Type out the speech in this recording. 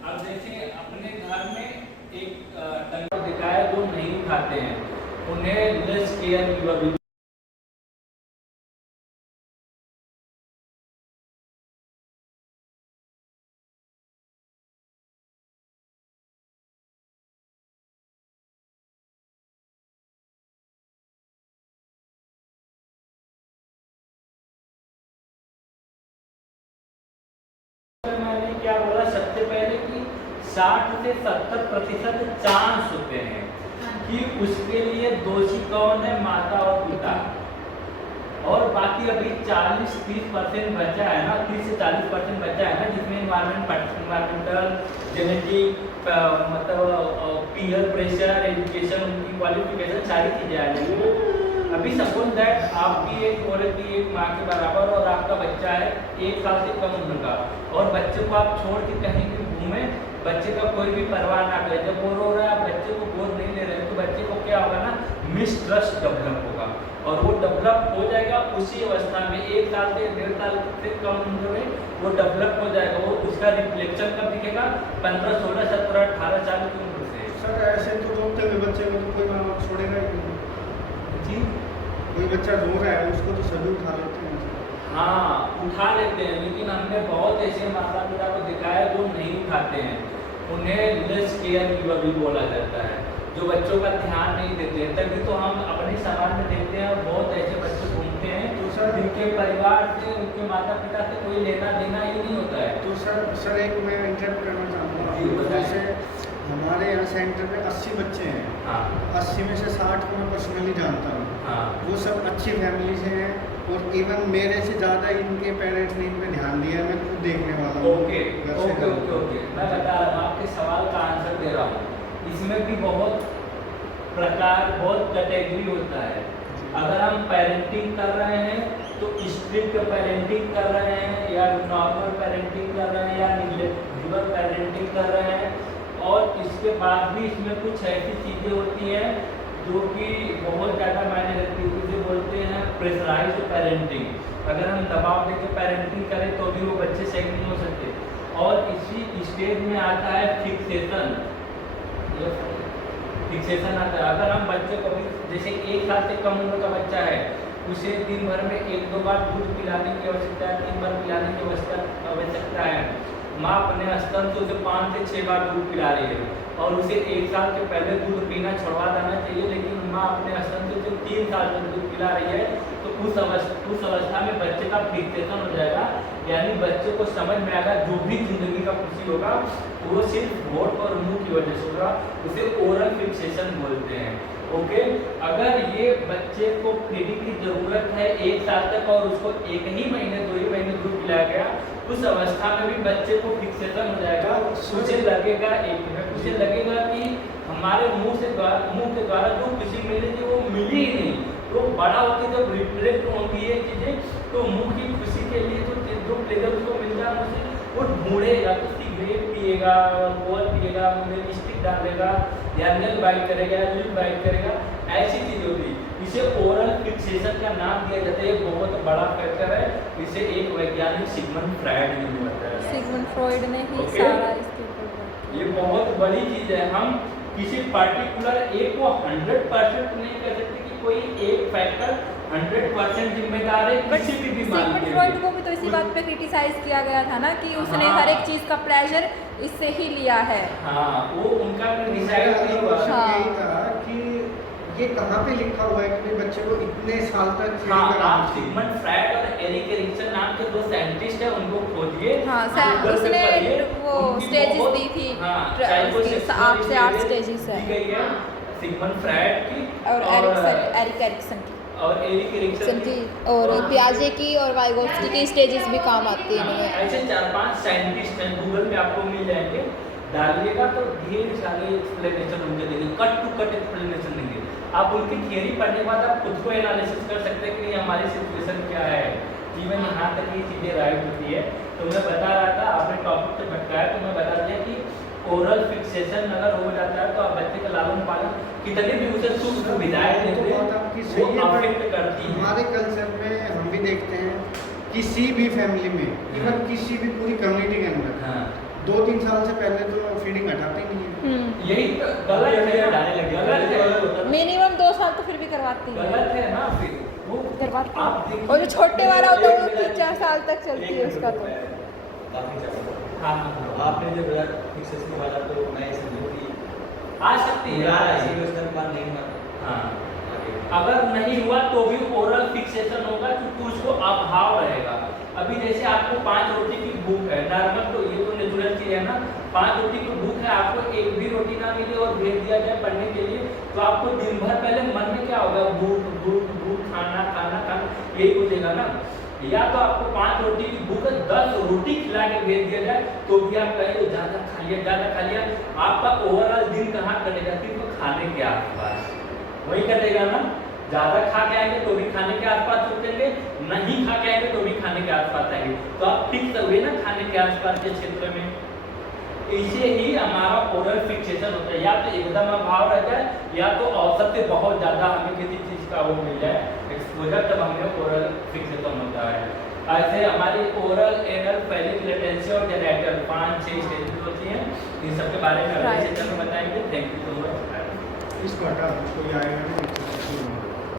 अब जैसे अपने घर में एक डंगर दिखाए जो नहीं उठाते हैं, उन्हें लेस केयर की वजह मैंने क्या बोला सबसे पहले कि 60 से 70% चांस होते हैं कि उसके लिए दोषी कौन है, माता और पिता। और बाकी अभी 40-30% बचा है ना, 30 से 40% बचा है ना, जिसमें इन्वायरमेंटल, जेनेटिक, मतलब पीयर प्रेशर, एजुकेशन, उनकी क्वालिफिकेशन, सारी चीज़ें आ जाएंगी। अभी सपोज दैट आपकी एक औरत की एक माँ के बराबर और आपका बच्चा है 1 साल से कम उम्र का, और बच्चे को आप छोड़ के कहीं भी घूमे, बच्चे का कोई भी परवाह ना करे, जब वो रो रहा है आप बच्चे को गोद नहीं ले रहे, तो बच्चे को क्या होगा ना, मिसट्रस्ट डेवलप होगा, और वो डेवलप हो जाएगा उसी अवस्था में 1 साल से 1.5 साल से कम उम्र में वो डेवलप हो जाएगा। वो उसका रिफ्लेक्शन कब दिखेगा, 15, 16, 17, 18 साल की उम्र से। सर ऐसे तो रोते हुए बच्चे को तो कोई माँ बाप छोड़ेगा ही नहीं जी, कोई बच्चा रो रहा है उसको तो सभी उठा लेते हैं। हाँ उठा लेते हैं, लेकिन हमने बहुत ऐसे माता पिता को दिखाया जो नहीं उठाते हैं, उन्हें लेस केयर गिवर भी बोला जाता है, जो बच्चों का ध्यान नहीं देते हैं। तभी तो हम अपने समाज में देखते हैं बहुत ऐसे बच्चे घूमते हैं तो सर जिनके परिवार से, उनके माता पिता से कोई लेना देना ही नहीं होता है। तो सर एक मैं इंटरप्ट करना जी, चाहूँगा। बताएं। जैसे हमारे यहाँ सेंटर में 80 बच्चे हैं, हाँ 80 में से 60 को मैं पर्सनली जानता हूँ। हाँ वो सब अच्छी फैमिली से हैं, और इवन मेरे से ज़्यादा इनके पेरेंट्स ने इन पे ध्यान दिया है, मैं खुद देखने वाला हूँ। ओके घर से ओके घर। ओके ओके मैं बता रहा हूँ, आपके सवाल का आंसर दे रहा हूँ। इसमें भी बहुत प्रकार, बहुत कैटेगरी होता है। अगर हम पेरेंटिंग कर रहे हैं तो स्ट्रिक्ट पेरेंटिंग कर रहे हैं, या नॉर्मल पेरेंटिंग कर रहे हैं, या निग्लेक्टिव पेरेंटिंग कर रहे हैं, और इसके बाद भी इसमें कुछ ऐसी चीज़ें होती हैं जो कि बहुत ज़्यादा मायने रखती है, जिसे बोलते हैं प्रेशराइज्ड पेरेंटिंग। अगर हम दबाव देकर पेरेंटिंग करें तो भी वो बच्चे सही नहीं हो सकते। और इसी स्टेज में आता है फिक्सेशन। फिक्सेशन आता है, अगर हम बच्चे को भी, जैसे 1 साल से कम उम्र का बच्चा है, उसे दिन भर में 1-2 बार दूध पिलाने की आवश्यकता है, 3 बार पिलाने की आवश्यकता है। माँ अपने स्तन से उसे 5 से 6 बार दूध पिला रही है, और उसे 1 साल के पहले दूध पीना छुड़वा देना चाहिए, लेकिन माँ अपने स्तन से उसे 3 साल तक दूध पिला रही है, तो उस अवस्था में बच्चे का फिक्सेशन हो जाएगा। यानी बच्चे को समझ में आएगा जो भी जिंदगी का खुशी होगा वो सिर्फ होठ और मुंह की वजह से होगा, उसे ओरल फिक्सेशन बोलते हैं। ओके, अगर ये बच्चे को फीडिंग की जरूरत है 1 साल तक, और उसको 1 ही महीने 2 ही महीने दूध पिलाया गया, उस अवस्था में भी बच्चे को फिक्सेशन हो जाएगा। उसे लगेगा कि हमारे मुंह के द्वारा जो खुशी मिली थी वो मिली ही नहीं। तो बड़ा होकर जब रिफ्लेक्ट होंगी ये चीज़ें, तो मुंह की खुशी के लिए जो प्लेजर उसको मिलता है उसे वो ढूंढेगा, तो सिगरेट पिएगा, अल्कोहल पिएगा, लिपस्टिक डालेगा, या नेल बाइट करेगा, लिप बाइट करेगा, ऐसी चीज़ होती है। इसे ओरल फिक्सेशन का नाम दिया जाता है। ये बहुत बड़ा फैक्टर है, इसे एक वैज्ञानिक सिगमंड फ्रायड ने बताया। सिगमंड फ्रॉइड ने ही Okay. सारा इसके ऊपर ये बहुत बड़ी चीज़ है। हम किसी पार्टिकुलर एक को 100% नहीं कह सकते कि कोई एक फैक्टर 100% जिम्मेदार है किसी भी बीमारी सिगमंड के फ्रॉइड लिए। को भी तो इसी बात पे क्रिटिसाइज किया गया था ना, कि उसने हाँ। हर एक चीज का प्लेजर इससे ही लिया है। हाँ, वो उनका मेरा डिसाइड नहीं हुआ। क्वेश्चन हाँ। यही था कि ये कहाँ पे लिखा हुआ है कि भाई बच्चे को इतने साल तक feeding हाँ, करानी आप चाहिए? सिगमंड फ्रायड और एरिक एरिक्सन नाम के 2 साइंटिस्ट हैं, उनको खोजिए। हाँ, Google पे उसने पढ़िए, वो उनकी स्टेजेस बहुत- दी थी। हाँ, उसकी psychosexual 8 से 8 stages स्टेजेस है। दी गई है सिगमंड फ्रायड की और एरिक एरिक्सन की और एरिक एरिक्सन की, और पियाजे की और वाइगोत्स्की की स्टेजेस भी काम आती है इनमें। ऐसे 4-5 साइंटिस्ट हैं, गूगल पे आपको मिल जाएंगे, डालिएगा तो ढेर सारे एक्सप्लेनेशन उनके देंगे, कट टू कट एक्सप्लेनेशन देंगे। आप उनकी थियरी पढ़ने के बाद आप खुद को एनालिसिस कर सकते हैं कि हमारी सिचुएशन क्या है, इवन यहाँ तक ये चीज़ें राइट होती है। तो मैं बता रहा था, आपने टॉपिक से भटकाया, तो मैं बता दिया कि ओरल फिक्सेशन अगर हो जाता है तो आप बच्चे का लालन पालन कितने भी उसे सुख सुविधाएं तो देते बात हैं आपकी वो सही है, अफेक्ट but करती है। हमारे कल्चर में हम भी देखते हैं किसी भी फैमिली में, इवन किसी भी पूरी कम्युनिटी के अंदर हाँ 2-3 साल से पहले तो फीडिंग हटाते नहीं है। यही तो गलत है, गलत है, मिनिमम 2 साल तो फिर भी करवाती है। गलत है ना फिर वो करवाती आप है। देखिए- और जो छोटे वाला होता है वो 3-4 साल तक चलती है उसका तो। काफी ज्यादा हाँ हाँ हाँ। आपने जो बोला फिक्सेशन वाला तो मैं समझूं कि आ सकती है इसीलिए उसका अनुमान नहीं हुआ। हाँ, आगे अगर नहीं हुआ तो भी ओरल फिक्सेशन होगा क्योंकि उसको अभाव रहेगा। अभी जैसे आपको 5 रोटी की भूख है, नॉर्मल तो ये तो नेचुरल चीज है ना, 5 रोटी की भूख है, आपको एक भी रोटी ना मिले और भेज दिया जाए पढ़ने के लिए, तो आपको दिन भर पहले मन में क्या होगा, भूख भूख भूख, खाना खाना खाना, यही पूछेगा ना। या तो आपको 5 रोटी की भूख है, 10 रोटी खिला के भेज दिया जाए तो भी आप कहेंगे ज़्यादा खा लिया, ज़्यादा खा लिया। आपका ओवरऑल दिन कहाँ कटेगा, सिर्फ खाने के आसपास वही कटेगा ना। ज़्यादा खा के आएंगे तो भी खाने के आसपास रुकेंगे, नहीं खा के आएंगे तो भी खाने के आसपास आएंगे, तो आप फिक्स हुए ना खाने के आसपास के क्षेत्र में। इसे ही हमारा ओरल फिक्सेशन होता है, या तो एकदम अभाव रह जाए या तो औसत से बहुत ज़्यादा हमें किसी चीज़ का वो मिल जाए एक्सपोजर, तब हमें ओरल फिक्सेशन होता है। ऐसे हमारी ओरल, एनल, फेलिक लेटेंसी और जेनेटल 5-6 स्टेजेस होती हैं। इन सब के बारे में अगले सेशन में बताएंगे। Thank you so much. इसको हटा दो, कोई आएगा नहीं।